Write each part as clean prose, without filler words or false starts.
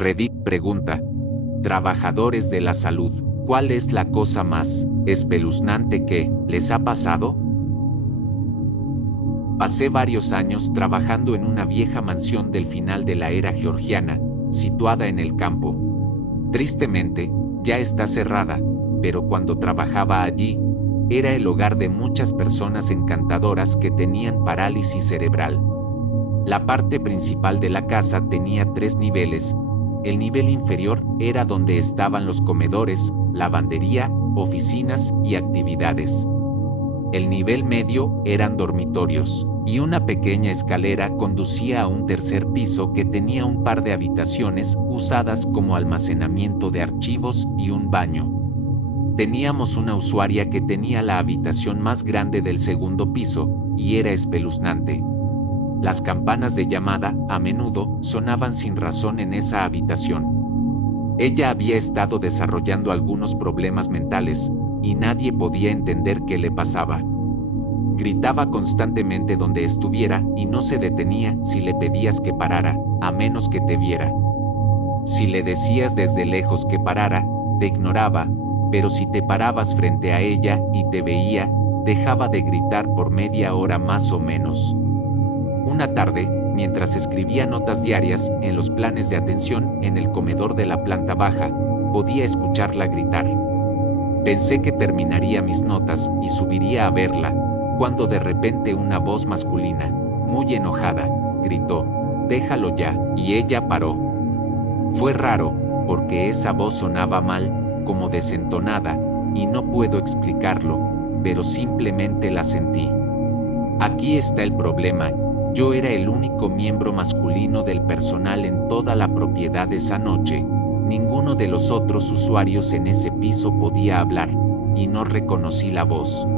Reddit pregunta: trabajadores de la salud, ¿cuál es la cosa más espeluznante que les ha pasado? Pasé varios años trabajando en una vieja mansión del final de la era georgiana, situada en el campo. Tristemente, ya está cerrada, pero cuando trabajaba allí, era el hogar de muchas personas encantadoras que tenían parálisis cerebral. La parte principal de la casa tenía 3 niveles. El nivel inferior era donde estaban los comedores, lavandería, oficinas y actividades. El nivel medio eran dormitorios, y una pequeña escalera conducía a un tercer piso que tenía un par de habitaciones usadas como almacenamiento de archivos y un baño. Teníamos una usuaria que tenía la habitación más grande del segundo piso, y era espeluznante. Las campanas de llamada, a menudo, sonaban sin razón en esa habitación. Ella había estado desarrollando algunos problemas mentales, y nadie podía entender qué le pasaba. Gritaba constantemente donde estuviera y no se detenía si le pedías que parara, a menos que te viera. Si le decías desde lejos que parara, te ignoraba, pero si te parabas frente a ella y te veía, dejaba de gritar por media hora más o menos. Una tarde, mientras escribía notas diarias en los planes de atención en el comedor de la planta baja, podía escucharla gritar. Pensé que terminaría mis notas y subiría a verla, cuando de repente una voz masculina, muy enojada, gritó: «Déjalo ya», y ella paró. Fue raro, porque esa voz sonaba mal, como desentonada, y no puedo explicarlo, pero simplemente la sentí. Aquí está el problema: yo era el único miembro masculino del personal en toda la propiedad esa noche. Ninguno de los otros usuarios en ese piso podía hablar, y no reconocí la voz.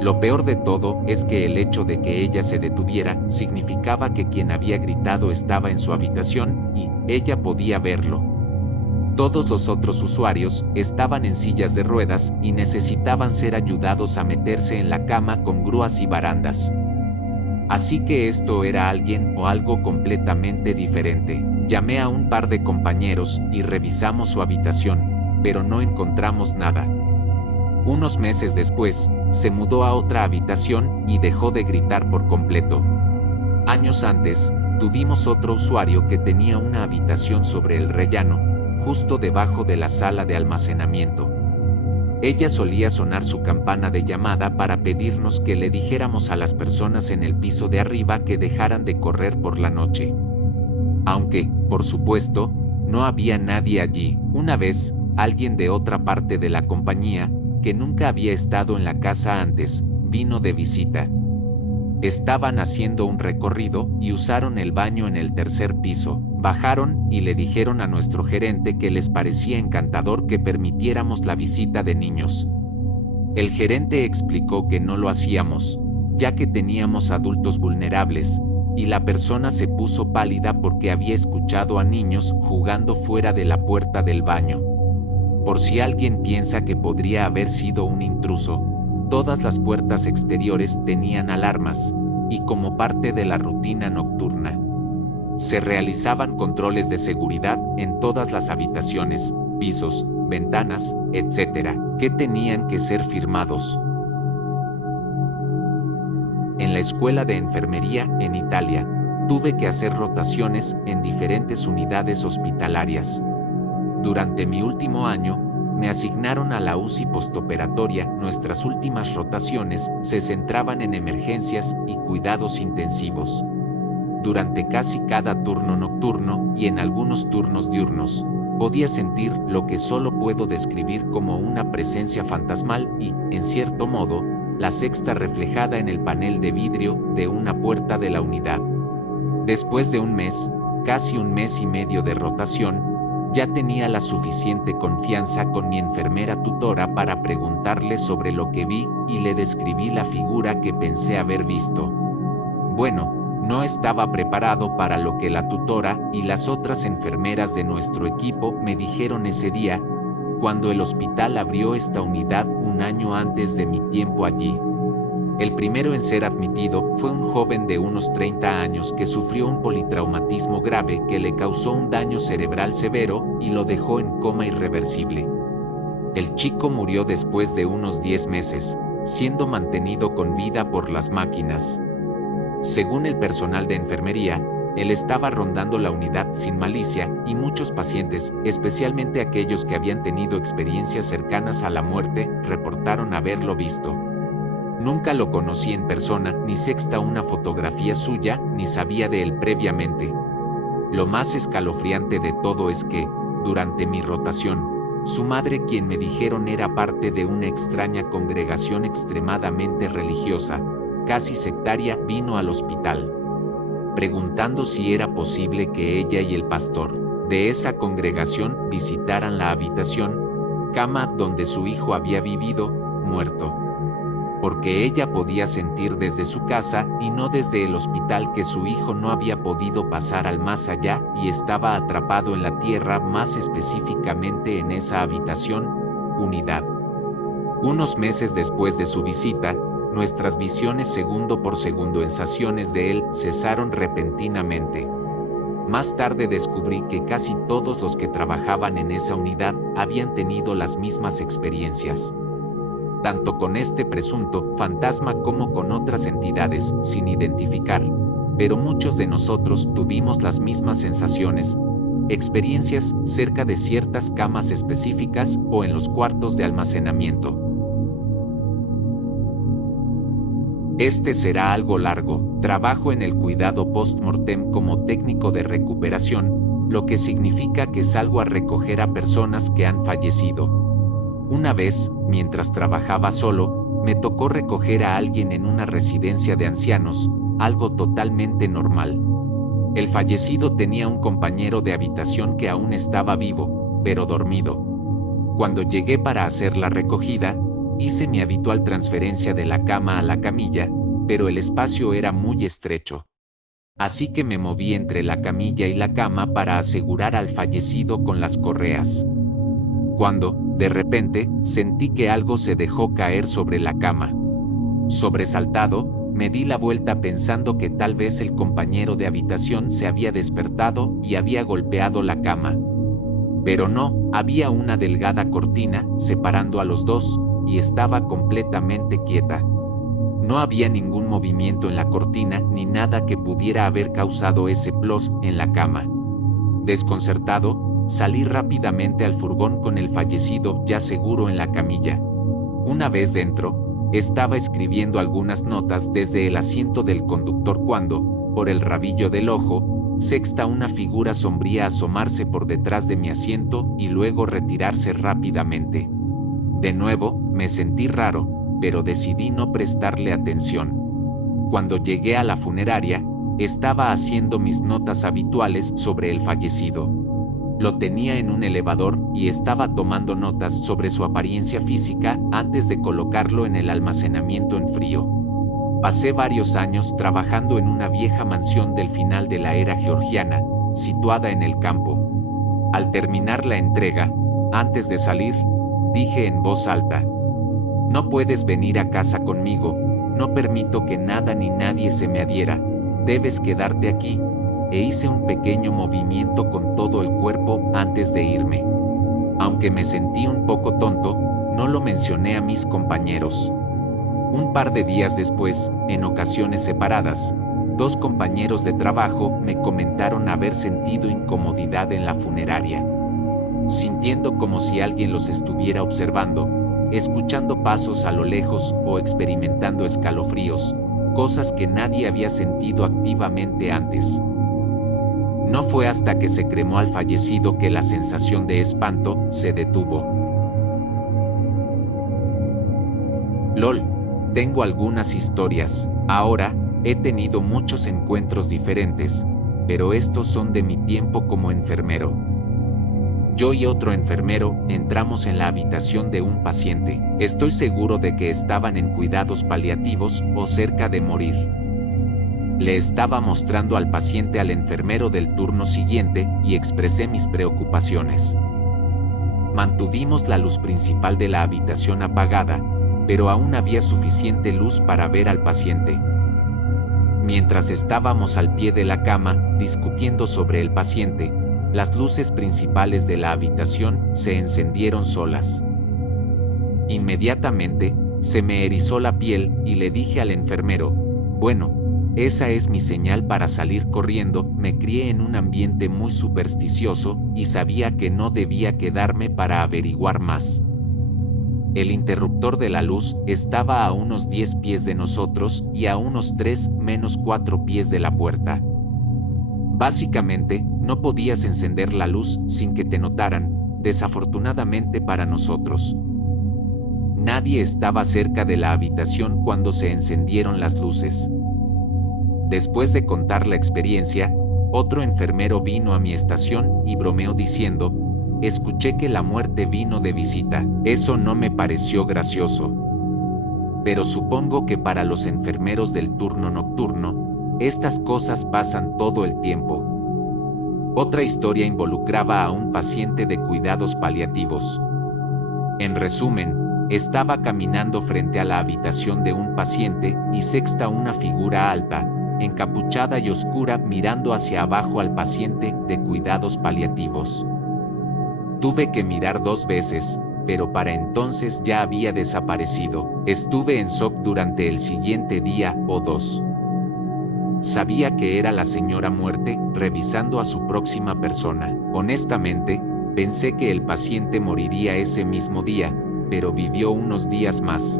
Lo peor de todo es que el hecho de que ella se detuviera significaba que quien había gritado estaba en su habitación y ella podía verlo. Todos los otros usuarios estaban en sillas de ruedas y necesitaban ser ayudados a meterse en la cama con grúas y barandas. Así que esto era alguien o algo completamente diferente. Llamé a un par de compañeros y revisamos su habitación, pero no encontramos nada. Unos meses después, se mudó a otra habitación y dejó de gritar por completo. Años antes, tuvimos otro usuario que tenía una habitación sobre el rellano, justo debajo de la sala de almacenamiento. Ella solía sonar su campana de llamada para pedirnos que le dijéramos a las personas en el piso de arriba que dejaran de correr por la noche. Aunque, por supuesto, no había nadie allí. Una vez, alguien de otra parte de la compañía, que nunca había estado en la casa antes, vino de visita. Estaban haciendo un recorrido y usaron el baño en el tercer piso. Bajaron y le dijeron a nuestro gerente que les parecía encantador que permitiéramos la visita de niños. El gerente explicó que no lo hacíamos, ya que teníamos adultos vulnerables, y la persona se puso pálida porque había escuchado a niños jugando fuera de la puerta del baño. Por si alguien piensa que podría haber sido un intruso, todas las puertas exteriores tenían alarmas, y como parte de la rutina nocturna, se realizaban controles de seguridad en todas las habitaciones, pisos, ventanas, etc., que tenían que ser firmados. En la escuela de enfermería en Italia, tuve que hacer rotaciones en diferentes unidades hospitalarias. Durante mi último año, me asignaron a la UCI postoperatoria. Nuestras últimas rotaciones se centraban en emergencias y cuidados intensivos. Durante casi cada turno nocturno y en algunos turnos diurnos, podía sentir lo que solo puedo describir como una presencia fantasmal y, en cierto modo, la sexta reflejada en el panel de vidrio de una puerta de la unidad. Después de un mes, casi un mes y medio de rotación, ya tenía la suficiente confianza con mi enfermera tutora para preguntarle sobre lo que vi y le describí la figura que pensé haber visto. Bueno, no estaba preparado para lo que la tutora y las otras enfermeras de nuestro equipo me dijeron ese día, cuando el hospital abrió esta unidad un año antes de mi tiempo allí. El primero en ser admitido fue un joven de unos 30 años que sufrió un politraumatismo grave que le causó un daño cerebral severo y lo dejó en coma irreversible. El chico murió después de unos 10 meses, siendo mantenido con vida por las máquinas. Según el personal de enfermería, él estaba rondando la unidad sin malicia y muchos pacientes, especialmente aquellos que habían tenido experiencias cercanas a la muerte, reportaron haberlo visto. Nunca lo conocí en persona, ni sexta una fotografía suya, ni sabía de él previamente. Lo más escalofriante de todo es que, durante mi rotación, su madre, quien me dijeron era parte de una extraña congregación extremadamente religiosa, casi sectaria, vino al hospital, preguntando si era posible que ella y el pastor de esa congregación visitaran la habitación, cama donde su hijo había vivido, muerto. Porque ella podía sentir desde su casa y no desde el hospital que su hijo no había podido pasar al más allá y estaba atrapado en la tierra, más específicamente en esa habitación, unidad. Unos meses después de su visita, nuestras visiones segundo por segundo en sesiones de él cesaron repentinamente. Más tarde descubrí que casi todos los que trabajaban en esa unidad habían tenido las mismas experiencias, tanto con este presunto fantasma como con otras entidades sin identificar, pero muchos de nosotros tuvimos las mismas sensaciones, experiencias cerca de ciertas camas específicas o en los cuartos de almacenamiento. Este será algo largo. Trabajo en el cuidado post-mortem como técnico de recuperación, lo que significa que salgo a recoger a personas que han fallecido. Una vez, mientras trabajaba solo, me tocó recoger a alguien en una residencia de ancianos, algo totalmente normal. El fallecido tenía un compañero de habitación que aún estaba vivo, pero dormido. Cuando llegué para hacer la recogida, hice mi habitual transferencia de la cama a la camilla, pero el espacio era muy estrecho. Así que me moví entre la camilla y la cama para asegurar al fallecido con las correas. Cuando, de repente, sentí que algo se dejó caer sobre la cama. Sobresaltado, me di la vuelta pensando que tal vez el compañero de habitación se había despertado y había golpeado la cama. Pero no, había una delgada cortina separando a los dos, y estaba completamente quieta. No había ningún movimiento en la cortina ni nada que pudiera haber causado ese plos en la cama. Desconcertado, salí rápidamente al furgón con el fallecido ya seguro en la camilla. Una vez dentro, estaba escribiendo algunas notas desde el asiento del conductor cuando, por el rabillo del ojo, sexta una figura sombría asomarse por detrás de mi asiento y luego retirarse rápidamente. De nuevo, me sentí raro, pero decidí no prestarle atención. Cuando llegué a la funeraria, estaba haciendo mis notas habituales sobre el fallecido. Lo tenía en un elevador y estaba tomando notas sobre su apariencia física antes de colocarlo en el almacenamiento en frío. Pasé varios años trabajando en una vieja mansión del final de la era georgiana, situada en el campo. Al terminar la entrega, antes de salir, dije en voz alta: «No puedes venir a casa conmigo, no permito que nada ni nadie se me adhiera, debes quedarte aquí», e hice un pequeño movimiento con todo el cuerpo antes de irme. Aunque me sentí un poco tonto, no lo mencioné a mis compañeros. Un par de días después, en ocasiones separadas, 2 compañeros de trabajo me comentaron haber sentido incomodidad en la funeraria, sintiendo como si alguien los estuviera observando, escuchando pasos a lo lejos o experimentando escalofríos, cosas que nadie había sentido activamente antes. No fue hasta que se cremó al fallecido que la sensación de espanto se detuvo. LOL, tengo algunas historias. Ahora, he tenido muchos encuentros diferentes, pero estos son de mi tiempo como enfermero. Yo y otro enfermero entramos en la habitación de un paciente. Estoy seguro de que estaban en cuidados paliativos o cerca de morir. Le estaba mostrando al paciente al enfermero del turno siguiente y expresé mis preocupaciones. Mantuvimos la luz principal de la habitación apagada, pero aún había suficiente luz para ver al paciente. Mientras estábamos al pie de la cama, discutiendo sobre el paciente, las luces principales de la habitación se encendieron solas. Inmediatamente, se me erizó la piel y le dije al enfermero, bueno, esa es mi señal para salir corriendo. Me crié en un ambiente muy supersticioso y sabía que no debía quedarme para averiguar más. El interruptor de la luz estaba a unos 10 pies de nosotros y a unos 3-4 pies de la puerta. Básicamente, no podías encender la luz sin que te notaran, desafortunadamente para nosotros. Nadie estaba cerca de la habitación cuando se encendieron las luces. Después de contar la experiencia, otro enfermero vino a mi estación y bromeó diciendo, escuché que la muerte vino de visita. Eso no me pareció gracioso. Pero supongo que para los enfermeros del turno nocturno, estas cosas pasan todo el tiempo. Otra historia involucraba a un paciente de cuidados paliativos. En resumen, estaba caminando frente a la habitación de un paciente y sexta una figura alta, encapuchada y oscura mirando hacia abajo al paciente de cuidados paliativos. Tuve que mirar 2 veces, pero para entonces ya había desaparecido. Estuve en shock durante el siguiente día o 2. Sabía que era la señora muerte revisando a su próxima persona. Honestamente, pensé que el paciente moriría ese mismo día, pero vivió unos días más.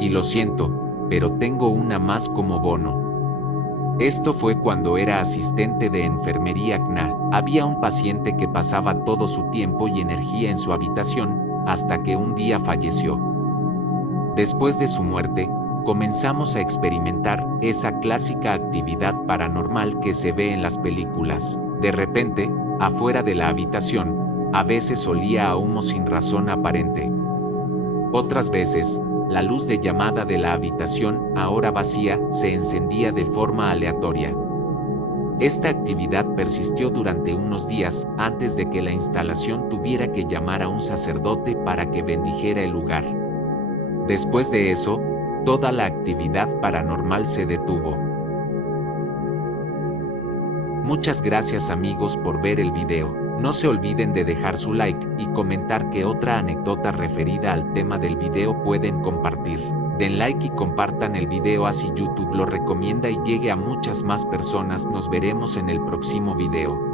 Y lo siento, pero tengo una más como bono. Esto fue cuando era asistente de enfermería CNA. Había un paciente que pasaba todo su tiempo y energía en su habitación, hasta que un día falleció. Después de su muerte, comenzamos a experimentar esa clásica actividad paranormal que se ve en las películas. De repente, afuera de la habitación, a veces olía a humo sin razón aparente. Otras veces, la luz de llamada de la habitación, ahora vacía, se encendía de forma aleatoria. Esta actividad persistió durante unos días antes de que la instalación tuviera que llamar a un sacerdote para que bendijera el lugar. Después de eso, toda la actividad paranormal se detuvo. Muchas gracias amigos por ver el video. No se olviden de dejar su like y comentar qué otra anécdota referida al tema del video pueden compartir. Den like y compartan el video así YouTube lo recomienda y llegue a muchas más personas. Nos veremos en el próximo video.